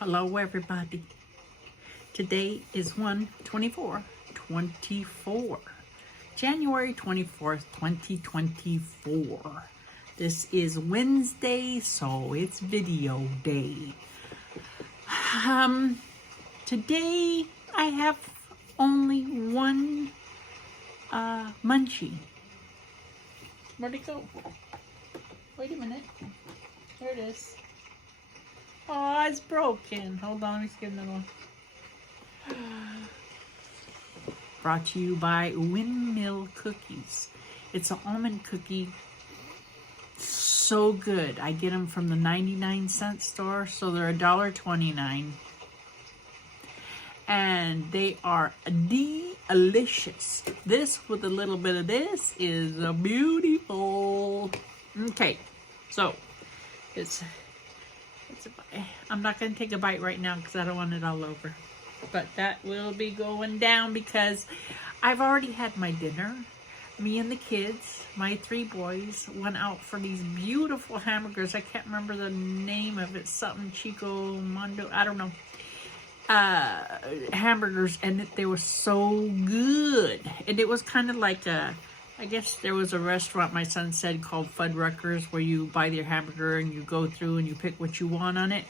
Hello everybody. Today is 1/24/24. January 24th, 2024. This is Wednesday, so it's video day. Today I have only one munchie. Where'd it go? Wait a minute. There it is. Oh, it's broken. Hold on, let me get another one. Brought to you by Windmill cookies. It's an almond cookie. So good. I get them from the 99-cent store, so they're $1.29. And they are delicious. This with a little bit of this is beautiful. Okay, so I'm not going to take a bite right now because I don't want it all over. But that will be going down because I've already had my dinner. Me and the kids, my 3 boys, went out for these beautiful hamburgers. I can't remember the name of it. Something Chico Mondo. I don't know. Hamburgers. And they were so good. And it was kind of like I guess there was a restaurant my son said called Fuddruckers where you buy your hamburger and you go through and you pick what you want on it.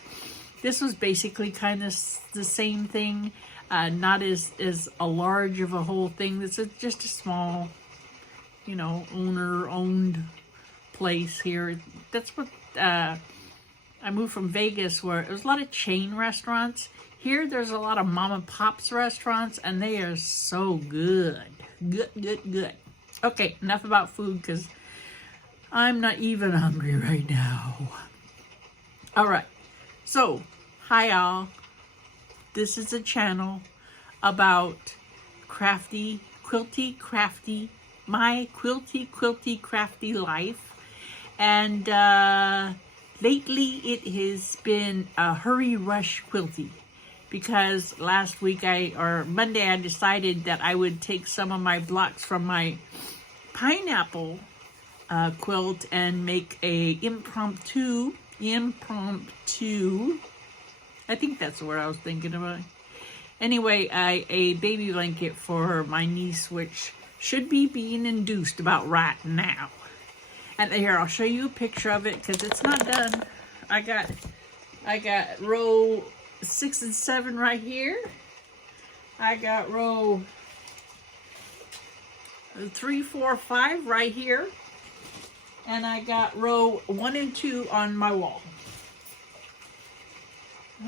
This was basically kind of the same thing, not as a large of a whole thing. This is just a small, owner-owned place here. That's what I moved from Vegas where it was a lot of chain restaurants. Here there's a lot of mom and pop's restaurants and they are so good. Good. Okay, enough about food because I'm not even hungry right now. All right, so hi y'all. This is a channel about crafty, my quilty crafty life. And lately it has been a hurry rush quilty. Because last week Monday I decided that I would take some of my blocks from my pineapple quilt and make a impromptu, I think that's the word I was thinking about. Anyway, a baby blanket for my niece, which should be being induced about right now. And here, I'll show you a picture of it because it's not done. I got row 6 and 7 right here. I got row 3, 4, 5 right here. And I got row 1 and 2 on my wall.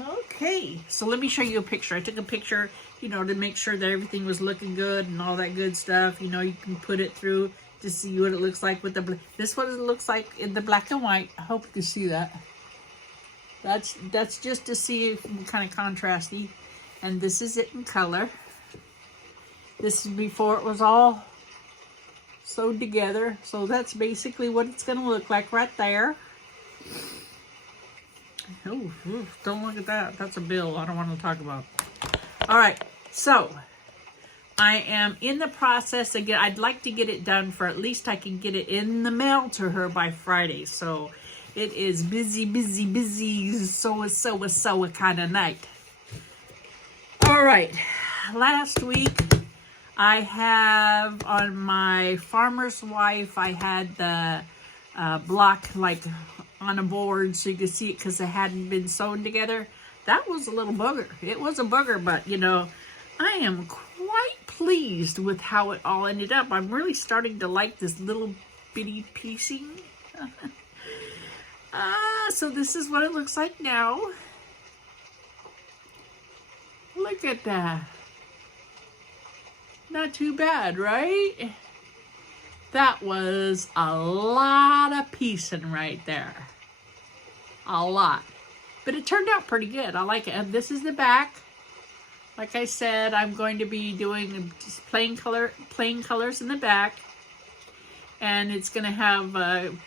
Okay, so let me show you a picture. I took a picture, to make sure that everything was looking good and all that good stuff. You can put it through to see what it looks like with the this is what it looks like in the black and white. I hope you can see that. That's just to see what kind of contrasty. And this is it in color. This is before it was all sewed together. So that's basically what it's going to look like right there. Oh, don't look at that. That's a bill I don't want to talk about. All right. So I am in the process again. I'd like to get it done for at least I can get it in the mail to her by Friday. So it is busy, so kind of night. All right. Last week, I have on my farmer's wife, I had the block like on a board so you could see it because it hadn't been sewn together. That was a little booger. It was a booger, but I am quite pleased with how it all ended up. I'm really starting to like this little bitty piecing. So this is what it looks like now. Look at that. Not too bad, right? That was a lot of piecing right there. A lot. But it turned out pretty good. I like it. And this is the back. Like I said, I'm going to be doing just plain colors in the back. And it's going to have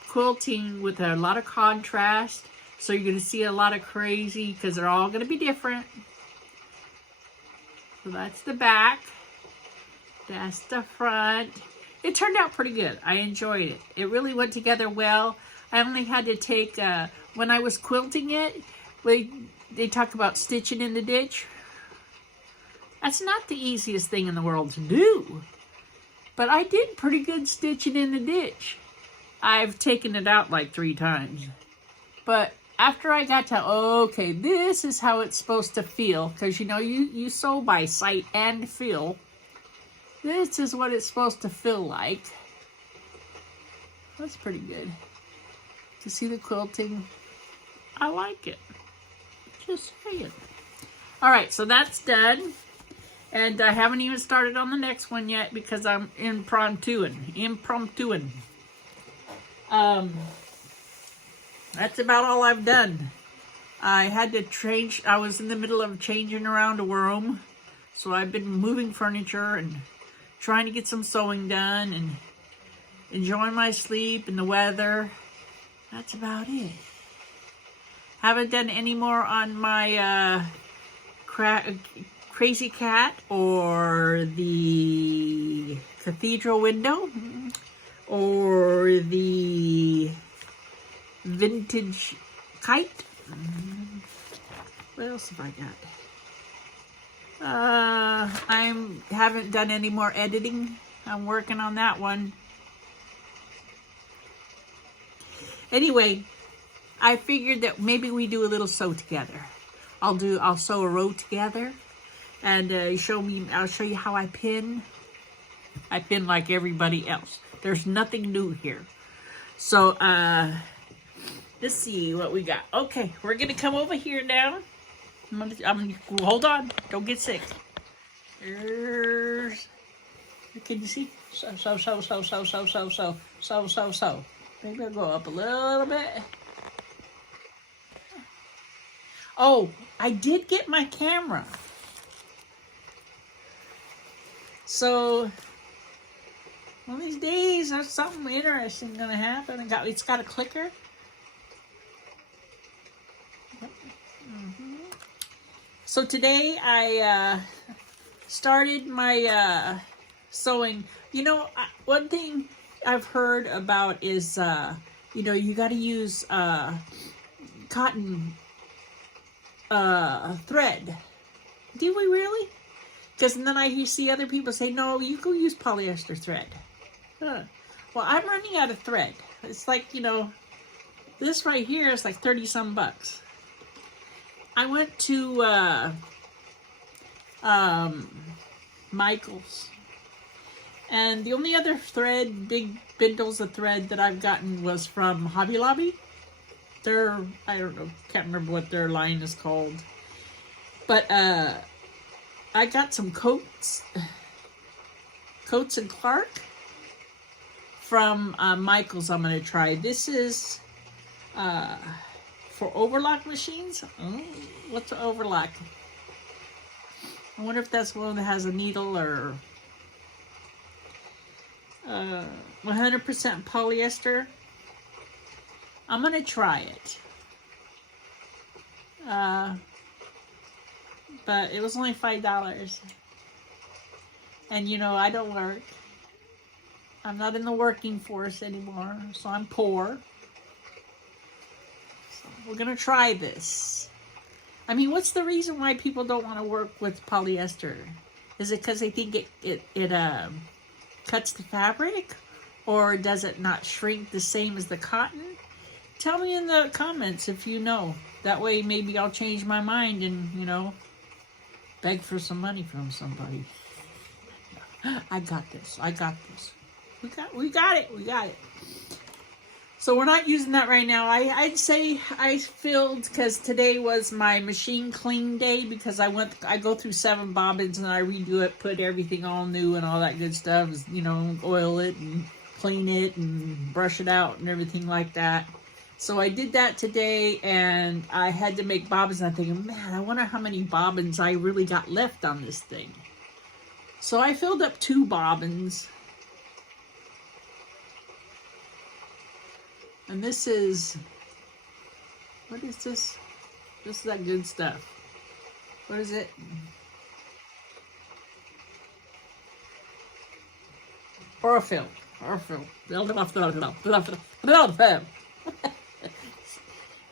quilting with a lot of contrast. So you're going to see a lot of crazy because they're all going to be different. So that's the back. That's the front. It turned out pretty good. I enjoyed it. It really went together well. I only had to take, when I was quilting it, they talk about stitching in the ditch. That's not the easiest thing in the world to do. But I did pretty good stitching in the ditch. I've taken it out like 3 times. But after I got to, okay, this is how it's supposed to feel. Because, you know, you sew by sight and feel. This is what it's supposed to feel like. That's pretty good. To see the quilting, I like it. Just saying. Alright, so that's done. And I haven't even started on the next one yet because I'm impromptuing. That's about all I've done. I had to change, I was in the middle of changing around a room. So I've been moving furniture and trying to get some sewing done and enjoying my sleep and the weather. That's about it. Haven't done any more on my Crazy Cat or the cathedral window or the vintage kite. What else have I got? I haven't done any more editing. I'm working on that one. Anyway, I figured that maybe we do a little sew together. I'll sew a row together. And I'll show you how I pin. I pin like everybody else. There's nothing new here. So, let's see what we got. Okay, we're gonna come over here now. Hold on, don't get sick. Can you see? So. Maybe I'll go up a little bit. Oh, I did get my camera. So, one of these days, there's something interesting gonna happen. It's got a clicker. So today I started my sewing. You know, one thing I've heard about is, you know, you got to use cotton thread. Do we really? Because then I see other people say, no, you can use polyester thread. Well, I'm running out of thread. It's like, you know, this right here is like 30-some bucks. I went to Michael's. And the only other thread, big bundles of thread that I've gotten was from Hobby Lobby. I don't know, can't remember what their line is called. But, I got some Coats and Clark from Michael's. I'm going to try. This is for overlock machines. Oh, what's an overlock? I wonder if that's one that has a needle or 100% polyester. I'm going to try it. But it was only $5. And you know, I don't work. I'm not in the working force anymore, so I'm poor. So we're gonna try this. I mean, what's the reason why people don't want to work with polyester? Is it because they think it cuts the fabric? Or does it not shrink the same as the cotton? Tell me in the comments if you know. That way maybe I'll change my mind and, you know, beg for some money from somebody. I got this. I got this. We got it. We got it. So we're not using that right now. I'd say I filled, because today was my machine clean day, because I go through 7 bobbins and I redo it, put everything all new and all that good stuff. You know, oil it and clean it and brush it out and everything like that. So I did that today, and I had to make bobbins, and I'm thinking, man, I wonder how many bobbins I really got left on this thing. So I filled up 2 bobbins. And this is, what is this? This is that good stuff. What is it? Orfil.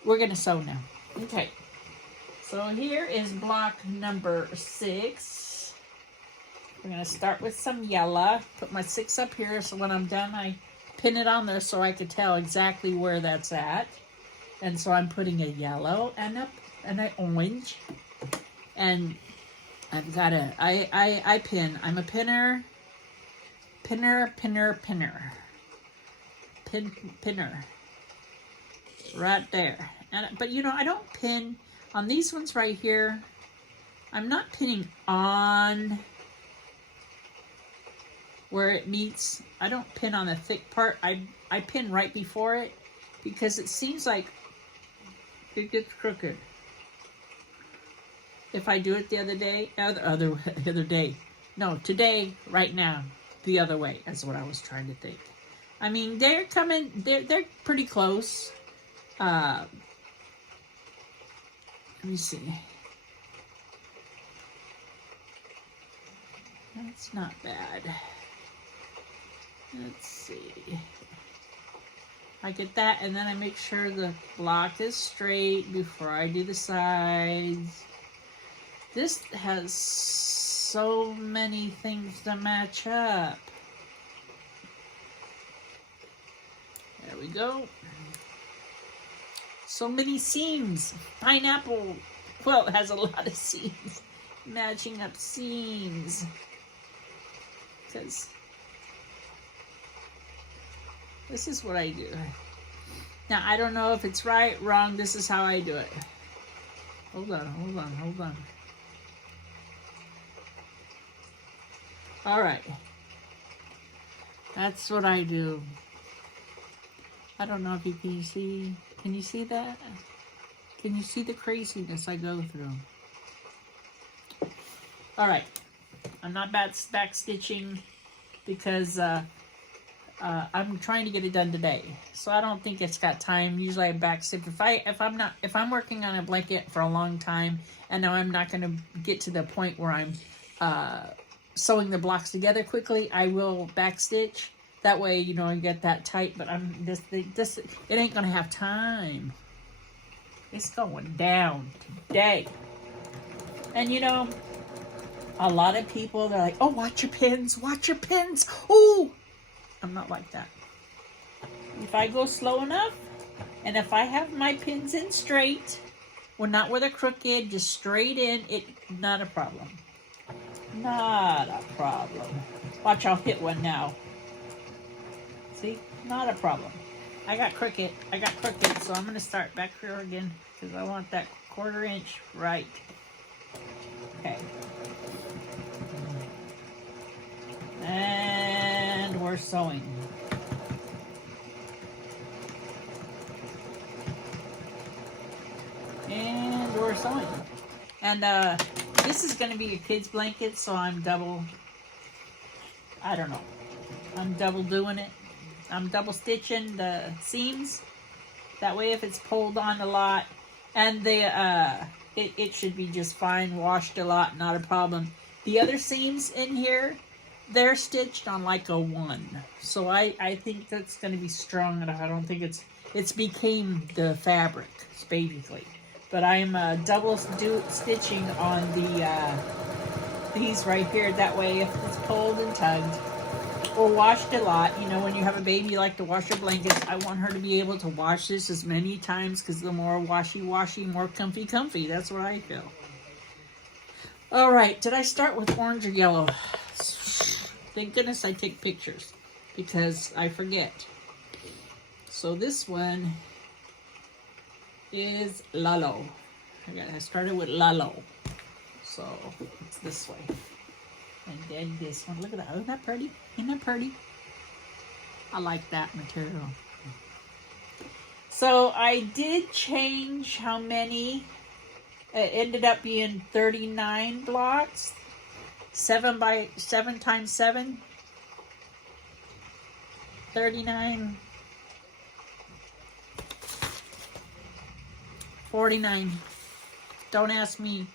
We're going to sew now. Okay. So here is block number 6. We're going to start with some yellow. Put my 6 up here so when I'm done I pin it on there so I can tell exactly where that's at. And so I'm putting a yellow and an orange. And I've got I pin. I'm a pinner. Pinner. Right there. But you know, I don't pin on these ones right here. I'm not pinning on where it meets. I don't pin on the thick part. I pin right before it because it seems like it gets crooked. If I do it the other day, today, right now, the other way. That's what I was trying to think. I mean, they're pretty close. Let me see. That's not bad. Let's see. I get that, and then I make sure the block is straight before I do the sides. This has so many things to match up. There we go. So many seams. Pineapple quilt has a lot of seams. Matching up seams. Because this is what I do. Now, I don't know if it's right, wrong. This is how I do it. Hold on. All right. That's what I do. I don't know if you can see. Can you see that? Can you see the craziness I go through? All right. I'm not back stitching because I'm trying to get it done today. So I don't think it's got time. Usually I back stitch. If I'm working on a blanket for a long time and now I'm not going to get to the point where I'm sewing the blocks together quickly, I will back stitch. That way, you know, I get that tight, but it ain't gonna have time. It's going down today. And you know, a lot of people, they're like, oh, watch your pins. Ooh, I'm not like that. If I go slow enough, and if I have my pins in straight, well, not where they're crooked, just straight in, not a problem. Not a problem. Watch, I'll hit one now. See? Not a problem. I got crooked, so I'm going to start back here again because I want that 1/4 inch right. Okay. And we're sewing. And we're sewing. And this is going to be a kid's blanket, so I'm double doing it. I'm double stitching the seams. That way if it's pulled on a lot, and it should be just fine, washed a lot, not a problem. The other seams in here, they're stitched on like a 1. So I think that's going to be strong enough. I don't think it's became the fabric, basically. But I'm double stitching on these right here. That way if it's pulled and tugged, or washed a lot. You know, when you have a baby, you like to wash your blankets. I want her to be able to wash this as many times because the more washy, more comfy. That's what I feel. All right, did I start with orange or yellow? Thank goodness I take pictures because I forget. So this one is Lalo. I started with Lalo. So it's this way. And then this one. Look at that. Isn't that pretty? Isn't that pretty? I like that material. So I did change how many. It ended up being 39 blocks. 7 times 7. 39. 49. Don't ask me.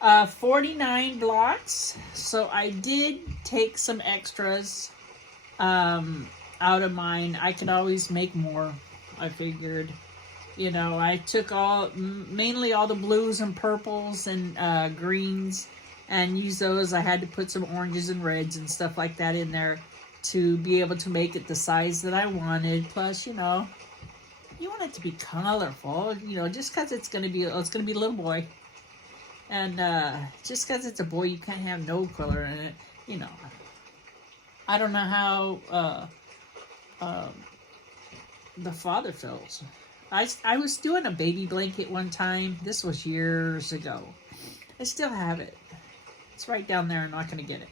49 blocks. So I did take some extras out of mine. I could always make more, I figured. You know, I took mainly all the blues and purples and greens and used those. I had to put some oranges and reds and stuff like that in there to be able to make it the size that I wanted. Plus, you know, you want it to be colorful, you know, just because it's going to be a little boy. And just because it's a boy, you can't have no color in it, you know. I don't know how the father feels. I was doing a baby blanket one time. This was years ago. I still have it. It's right down there. I'm not going to get it.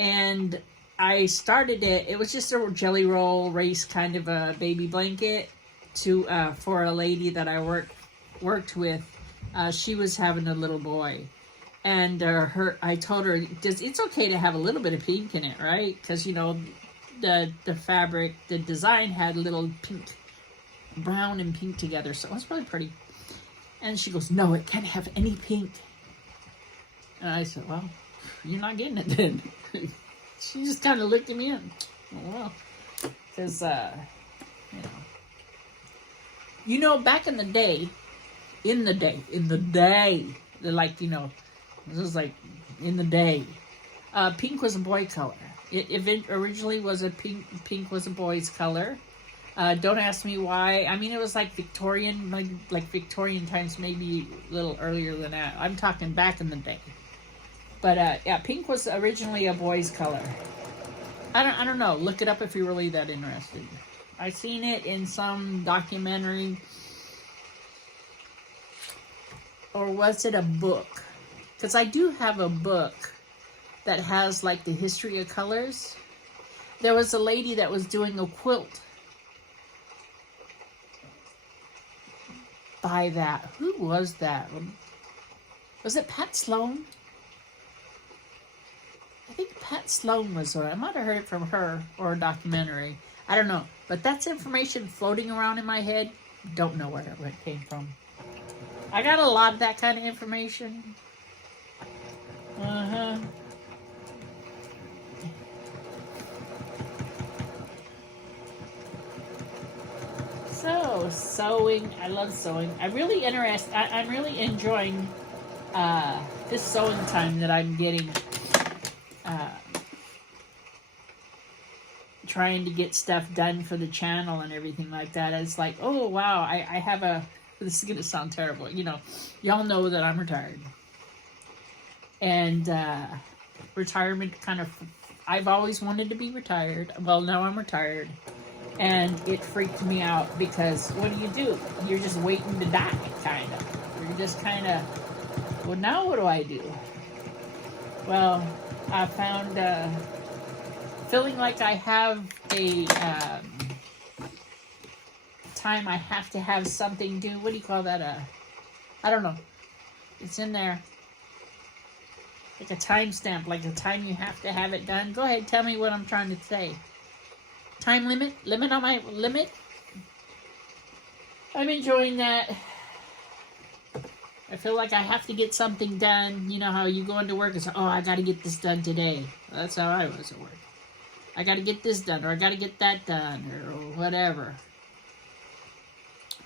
And I started it. It was just a jelly roll race kind of a baby blanket for a lady that I worked with. She was having a little boy. And I told her, it's okay to have a little bit of pink in it, right? Because, you know, the fabric, the design had little pink, brown and pink together, so it was really pretty. And she goes, no, it can't have any pink. And I said, well, you're not getting it then. She just kind of looked at me and, well, because, you know, back in the day, like, you know, this was like in the day, pink was a boy color. It originally was pink was a boy's color. Don't ask me why. I mean, it was like Victorian, like Victorian times, maybe a little earlier than that. I'm talking back in the day. But yeah, pink was originally a boy's color. I don't know. Look it up if you're really that interested. I seen it in some documentary, or was it a book? Because I do have a book that has like the history of colors. There was a lady that was doing a quilt by that. Who was that? Was it Pat Sloan? I think Pat Sloan was her. I might have heard it from her or a documentary. I don't know. But that's information floating around in my head. Don't know where it came from. I got a lot of that kind of information. So, sewing. I love sewing. I'm really enjoying this sewing time that I'm getting. Trying to get stuff done for the channel and everything like that. It's like, oh, wow, I have this is going to sound terrible. You know, y'all know that I'm retired. And retirement I've always wanted to be retired. Well, now I'm retired. And it freaked me out because what do? You're just waiting to die, kind of. You're just kind of, well, now what do I do? Well, I found feeling like I have a time I have to have something do. What do you call that? I don't know. It's in there. Like a timestamp, like a time you have to have it done. Go ahead, tell me what I'm trying to say. Time limit? Limit on my limit? I'm enjoying that. I feel like I have to get something done. You know how you go into work and say, oh, I got to get this done today. That's how I was at work. I got to get this done, or I got to get that done, or whatever.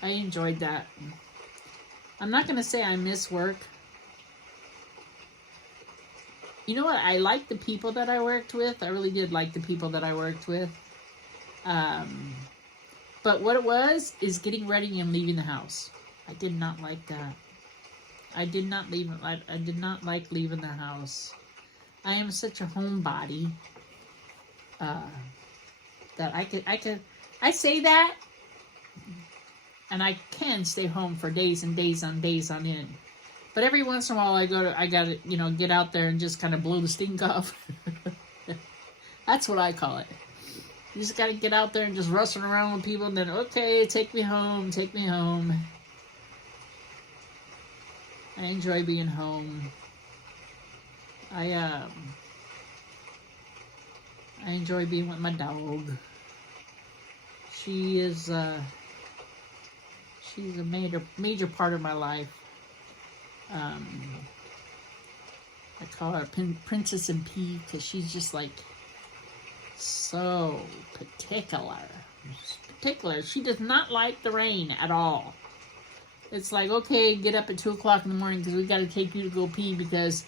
I enjoyed that. I'm not going to say I miss work. You know what? I like the people that I worked with. I really did like the people that I worked with. But what it was is getting ready and leaving the house. I did not like that. I did not like leaving the house. I am such a homebody that I say that, and I can stay home for days and days on end. But every once in a while, I gotta, get out there and just kind of blow the stink off. That's what I call it. You just gotta get out there and just rustle around with people, and then, okay, take me home. I enjoy being home. I enjoy being with my dog. She's a major part of my life. I call her Princess and P because she's just like so particular. particular. She does not like the rain at all. It's like, okay, get up at 2 o'clock in the morning because we got to take you to go pee because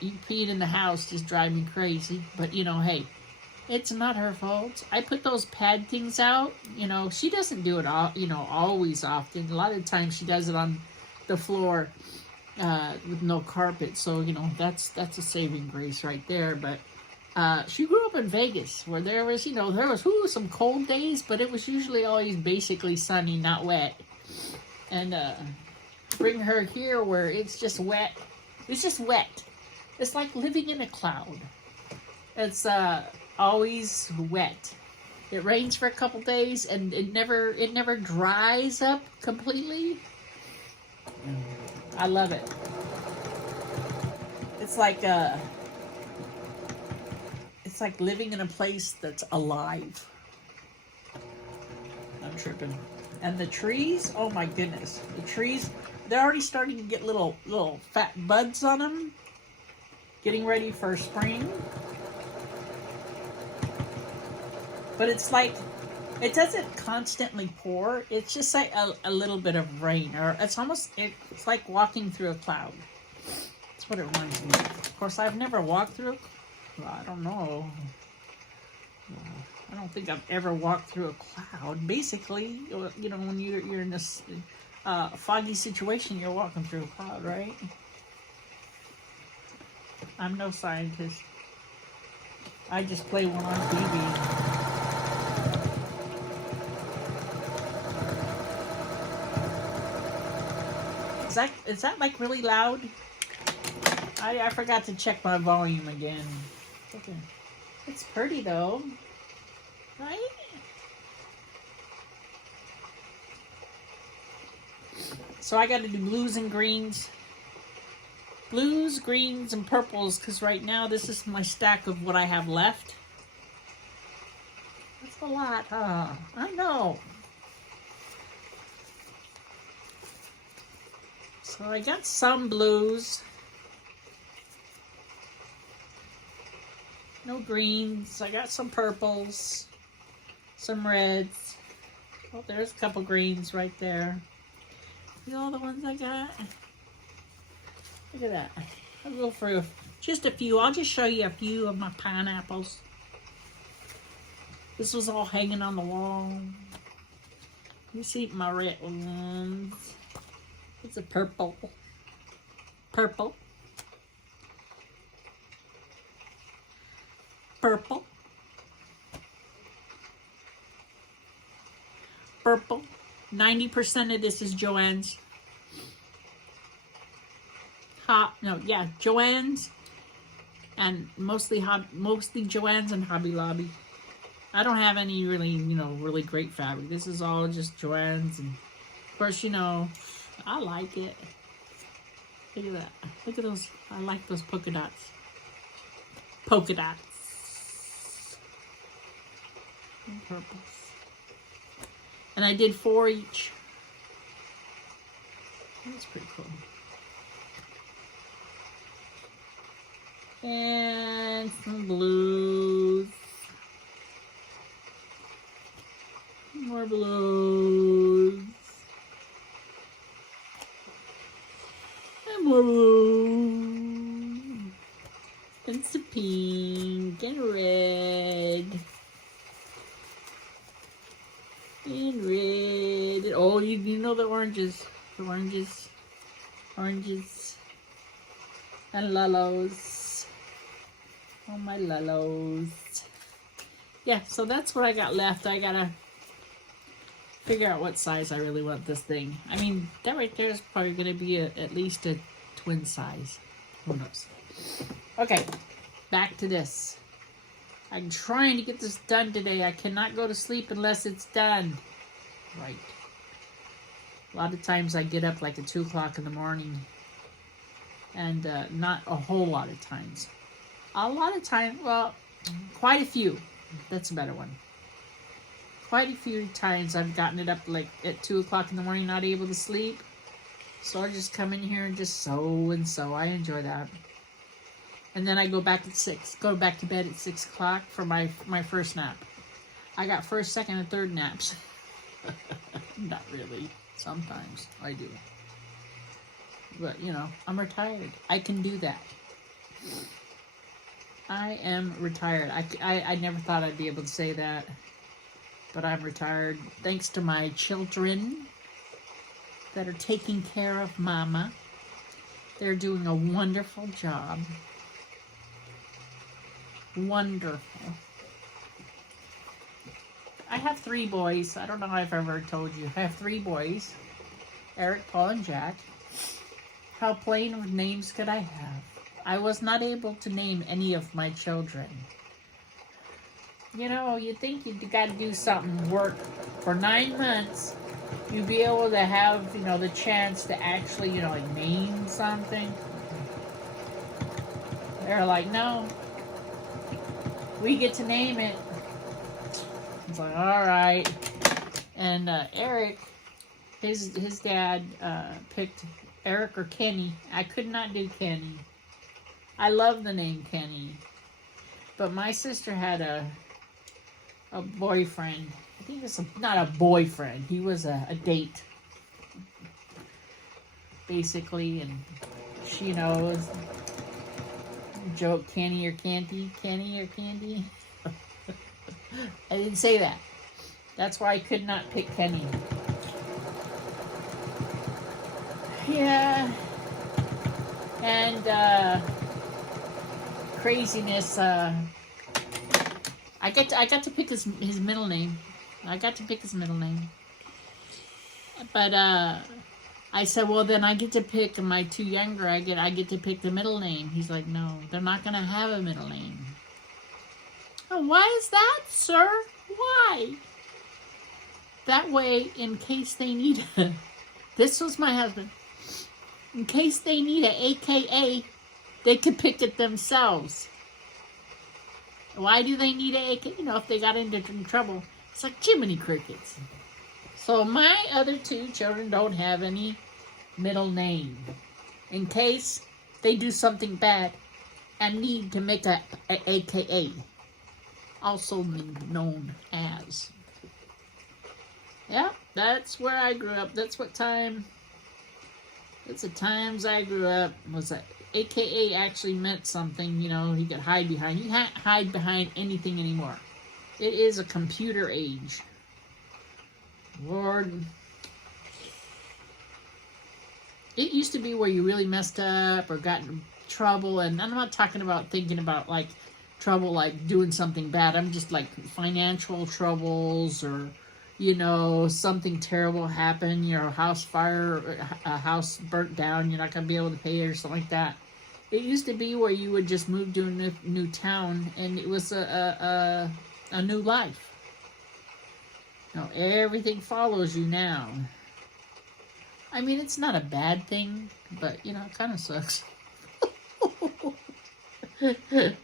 you peeing in the house just drive me crazy. But, you know, hey, it's not her fault. I put those pad things out. You know, she doesn't do it all, you know, always often. A lot of times she does it on the floor with no carpet. So, you know, that's a saving grace right there. But she grew up in Vegas where there was, you know, there was some cold days, but it was usually always basically sunny, not wet. And bring her here where it's just wet. It's just wet. It's like living in a cloud. It's always wet. It rains for a couple days and it never dries up completely. I love it. It's like living in a place that's alive. I'm tripping. And the trees, oh my goodness. The trees, they're already starting to get little fat buds on them. Getting ready for spring. But it's like, it doesn't constantly pour. It's just like a little bit of rain. Or it's almost, it's like walking through a cloud. That's what it reminds me of. Of course, I've never walked through I don't know. I don't think I've ever walked through a cloud. Basically, you know, when you're in this foggy situation, you're walking through a cloud, right? I'm no scientist. I just play one on TV. Is that like really loud? I forgot to check my volume again. Okay. It's pretty though. Right? So I got to do blues and greens. Blues, greens, and purples, because right now this is my stack of what I have left. That's a lot, huh? I know. So I got some blues. No greens. I got some purples. Some reds. Oh, there's a couple greens right there. See all the ones I got? Look at that. I'll go for just a few. I'll just show you a few of my pineapples. This was all hanging on the wall. You see my red ones. It's a purple. Purple. Purple. Purple. 90% of this is Joann's. Joann's. And mostly Joann's and Hobby Lobby. I don't have any really, really great fabric. This is all just Joann's. And of course, I like it. Look at that. Look at those. I like those polka dots. Polka dots. And purples. And I did 4 each. That's pretty cool. And some blues. More blues. And more blues. And some pink and red. And red. Oh, you know the oranges. The oranges. Oranges. And lullos. Oh, my lullos. Yeah, so that's what I got left. I gotta figure out what size I really want this thing. I mean, that right there is probably gonna be at least a twin size. Who knows? Okay, back to this. I'm trying to get this done today. I cannot go to sleep unless it's done. Right. A lot of times I get up like at 2 o'clock in the morning. And not a whole lot of times. A lot of times, well, quite a few. That's a better one. Quite a few times I've gotten it up like at 2 o'clock in the morning, not able to sleep. So I just come in here and just sew and sew. I enjoy that. And then I go back at 6. Go back to bed at 6 o'clock for my first nap. I got first, second, and third naps. Not really. Sometimes I do. But, you know, I'm retired. I can do that. I am retired. I never thought I'd be able to say that. But I'm retired thanks to my children that are taking care of Mama. They're doing a wonderful job. Wonderful. I have 3 boys. I don't know if I've ever told you. I have 3 boys. Eric, Paul, and Jack. How plain of names could I have? I was not able to name any of my children. You know, you think you got to do something, work for 9 months. You'd be able to have, you know, the chance to actually, you know, like name something. They're like, no. We get to name it. It's like, all right. And Eric, his dad picked Eric or Kenny. I could not do Kenny. I love the name Kenny. But my sister had a boyfriend. I think it was not a boyfriend. He was a date. Basically, and she knows. Joke, Kenny or Candy? Kenny or Candy? I didn't say that. That's why I could not pick Kenny. Yeah. And craziness. I got to pick his middle name. I got to pick his middle name. But I said, well, then I get to pick my 2 younger. I get to pick the middle name. He's like, no, they're not gonna have a middle name. Oh, why is that, sir? Why? That way, in case they need a... This was my husband. In case they need a AKA, they could pick it themselves. Why do they need a AKA? You know, if they got into trouble. It's like Jiminy Crickets. So my other 2 children don't have any middle name. In case they do something bad and need to make a AKA. Also known as. Yeah, that's where I grew up. That's what time. That's the times I grew up. Was that AKA actually meant something? You know, he could hide behind. You can't hide behind anything anymore. It is a computer age. Lord. It used to be where you really messed up or got in trouble, and I'm not talking about thinking about like trouble like doing something bad. I'm just like financial troubles, or you know, something terrible happened, you know, house fire, a house burnt down, you're not going to be able to pay it or something like that. It used to be where you would just move to a new town and it was a new life. Now everything follows you now. I mean, it's not a bad thing, but you know, it kind of sucks. If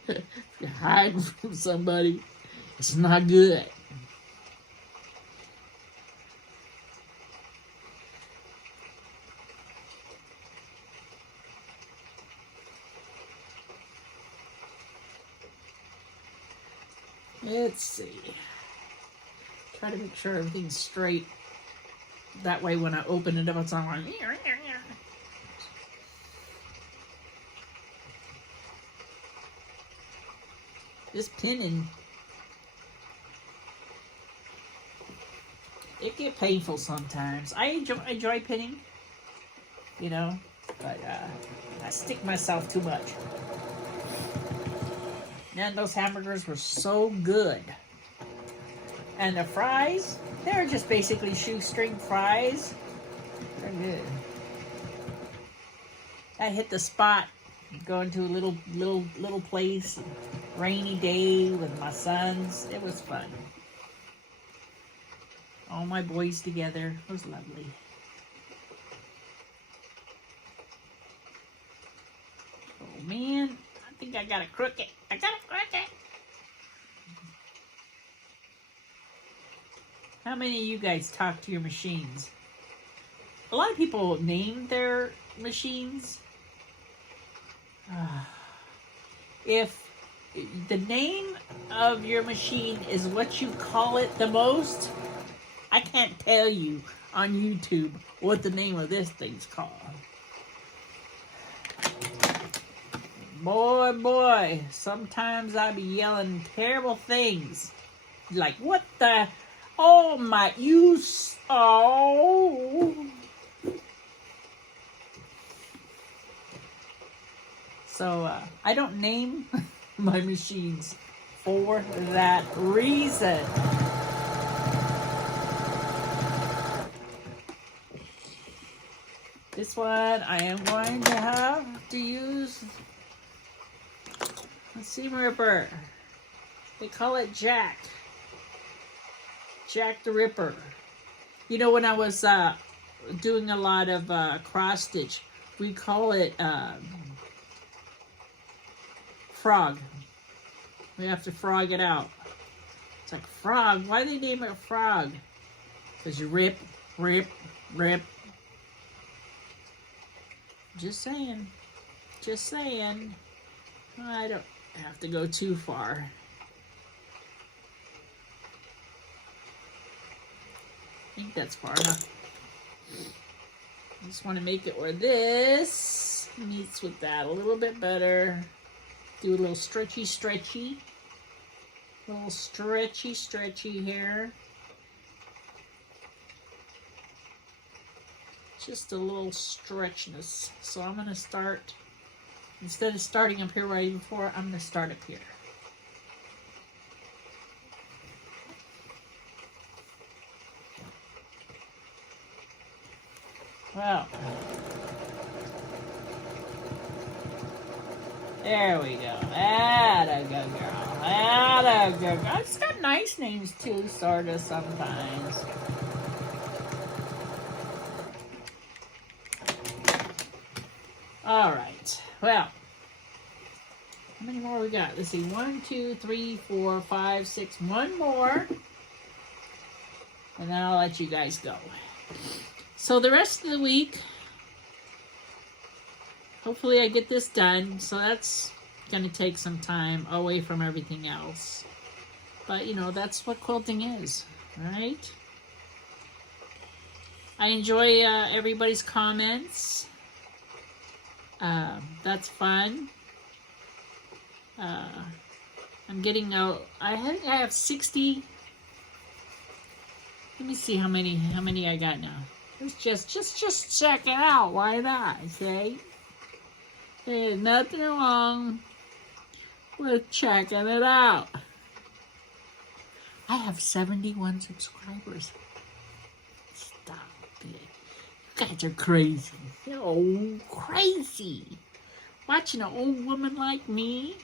you hide from somebody, it's not good. Let's see. Try to make sure everything's straight. That way when I open it up, it's not like... This pinning, it get painful sometimes. I enjoy pinning, you know, but I stick myself too much. Man, those hamburgers were so good. And the fries, they're just basically shoestring fries. They're good. I hit the spot, going to a little place, rainy day with my sons. It was fun. All my boys together. It was lovely. Oh man, I think I got a crooked. I got a crooked. How many of you guys talk to your machines? A lot of people name their machines. If the name of your machine is what you call it the most. I can't tell you on YouTube what the name of this thing's called. Boy, sometimes I be yelling terrible things. Like, what the, oh my, oh. So, I don't name my machines for that reason. This one I am going to have to use a seam ripper. They call it Jack. Jack the Ripper. You know, when I was doing a lot of cross stitch, we call it frog. We have to frog it out. It's like, frog? Why do they name it frog? Because you rip, rip, rip. Just saying. Just saying. I don't have to go too far. I think that's far enough. I just want to make it where this meets with that a little bit better. Do a little stretchy, stretchy. A little stretchy, stretchy here. Just a little stretchness. So I'm going to start, instead of starting up here right before, I'm going to start up here. Well, there we go. Atta go, girl. Atta go, girl. It's got nice names too, sort of, sometimes. All right. Well, how many more we got? Let's see. 1, 2, 3, 4, 5, 6. One more. And then I'll let you guys go. So the rest of the week, hopefully I get this done. So that's going to take some time away from everything else. But, you know, that's what quilting is, right? I enjoy everybody's comments. That's fun. I'm getting out. I have 60. Let me see how many I got now. Let's just check it out. Why not? Okay. There's nothing wrong with checking it out. I have 71 subscribers. Stop it. You guys are crazy. You're crazy. Watching an old woman like me.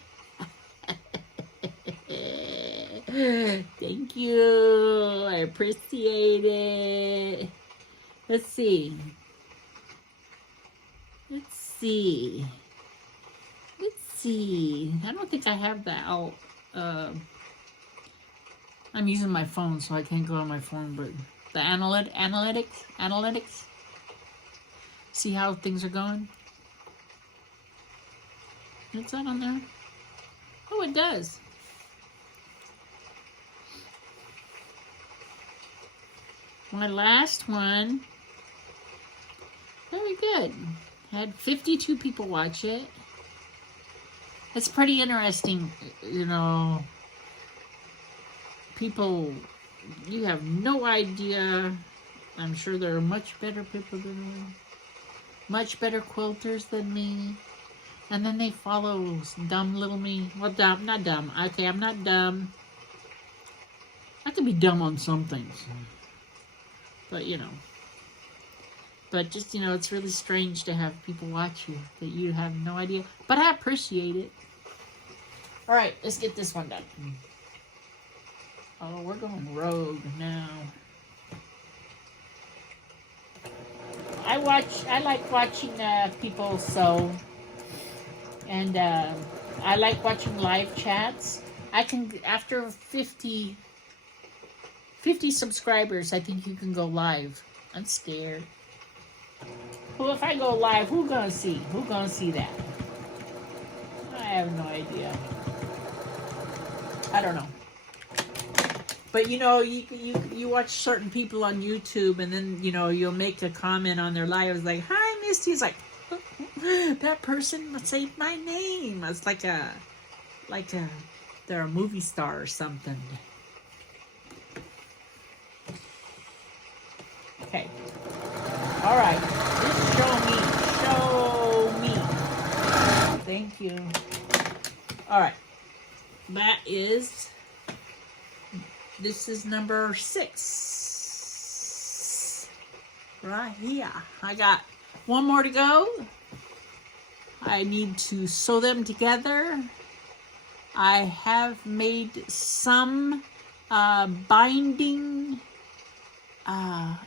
Thank you. I appreciate it. Let's see. Let's see. I don't think I have that out. I'm using my phone, so I can't go on my phone, but the analytics. See how things are going? What's that on there? Oh, it does. My last one, very good. Had 52 people watch it. It's pretty interesting, you know. People, you have no idea. I'm sure there are much better people than me. Much better quilters than me. And then they follow dumb little me. Well, dumb, not dumb. Okay, I'm not dumb. I can be dumb on some things. But, you know. But just, you know, it's really strange to have people watch you that you have no idea. But I appreciate it. All right, let's get this one done. Oh, we're going rogue now. I like watching people sew. And I like watching live chats. I can, after 50 subscribers, I think you can go live. I'm scared. Well, if I go live, who's gonna see? Who's gonna see that? I have no idea. I don't know. But you know, you watch certain people on YouTube, and then you know you'll make a comment on their lives like, "Hi, Misty." It's like that person saved my name. It's like they're a movie star or something. Okay. All right. Just show me. Thank you. All right. This is number 6. Right here. I got one more to go. I need to sew them together. I have made some binding. Well,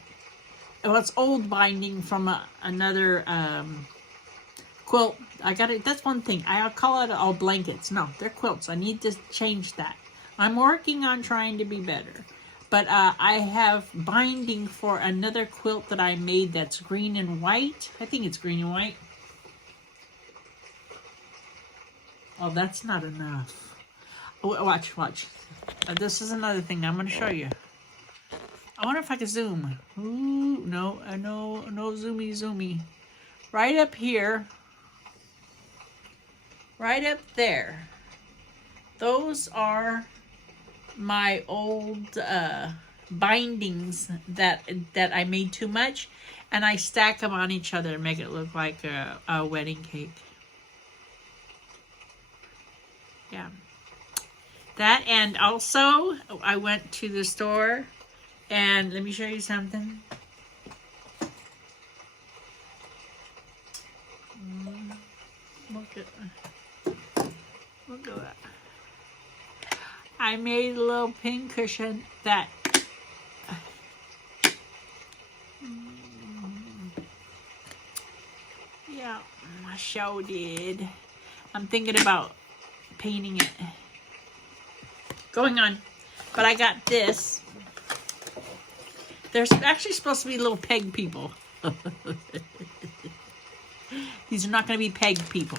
it's old binding from another quilt. I got it. That's one thing. I'll call it all blankets. No, they're quilts. I need to change that. I'm working on trying to be better. But I have binding for another quilt that I made that's green and white. I think it's green and white. Oh, that's not enough. Oh, watch. This is another thing I'm going to show you. I wonder if I can zoom. Ooh, no zoomy. Right up here. Right up there. Those are my old bindings that I made too much, and I stack them on each other to make it look like a wedding cake. Yeah. That, and also I went to the store, and let me show you something. Look at that. I made a little pin cushion that yeah, I sure did. I'm thinking about painting it. Going on. But I got this. There's actually supposed to be little peg people. These are not going to be peg people.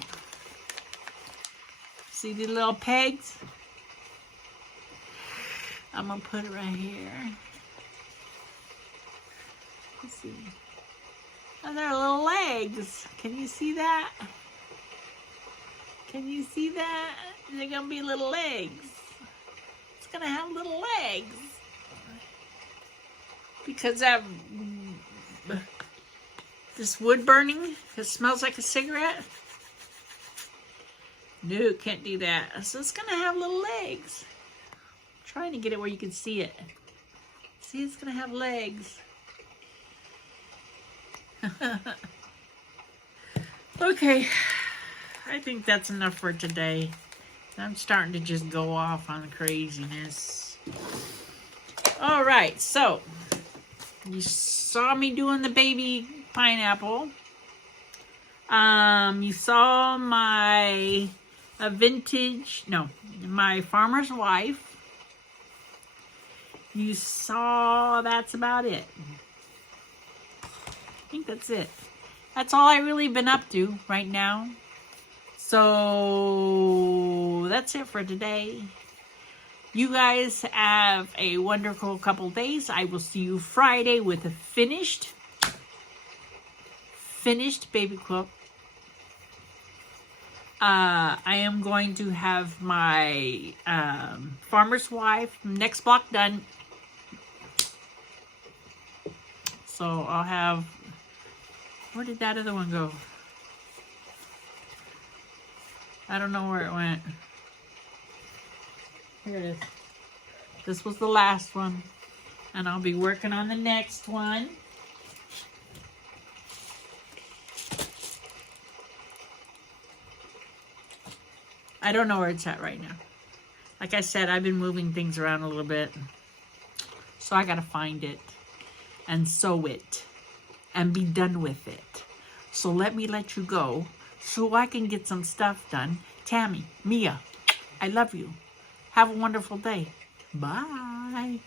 See the little pegs? I'm going to put it right here. Let's see. And they're little legs. Can you see that? Can you see that? They're going to be little legs. It's going to have little legs. Because this wood burning, it smells like a cigarette. No, can't do that. So it's going to have little legs. I'm trying to get it where you can see it. See, it's going to have legs. Okay, I think that's enough for today. I'm starting to just go off on craziness. All right, so you saw me doing the baby pineapple. You saw my my farmer's wife. You saw, that's about it. I think that's it. That's all I really been up to right now. So that's it for today. You guys have a wonderful couple days. I will see you Friday with a finished baby quilt. I am going to have my farmer's wife next block done. So I'll have, where did that other one go? I don't know where it went. Here it is. This was the last one. And I'll be working on the next one. I don't know where it's at right now. Like I said, I've been moving things around a little bit. So I gotta find it and sew it and be done with it. So let me let you go so I can get some stuff done. Tammy, Mia, I love you. Have a wonderful day. Bye.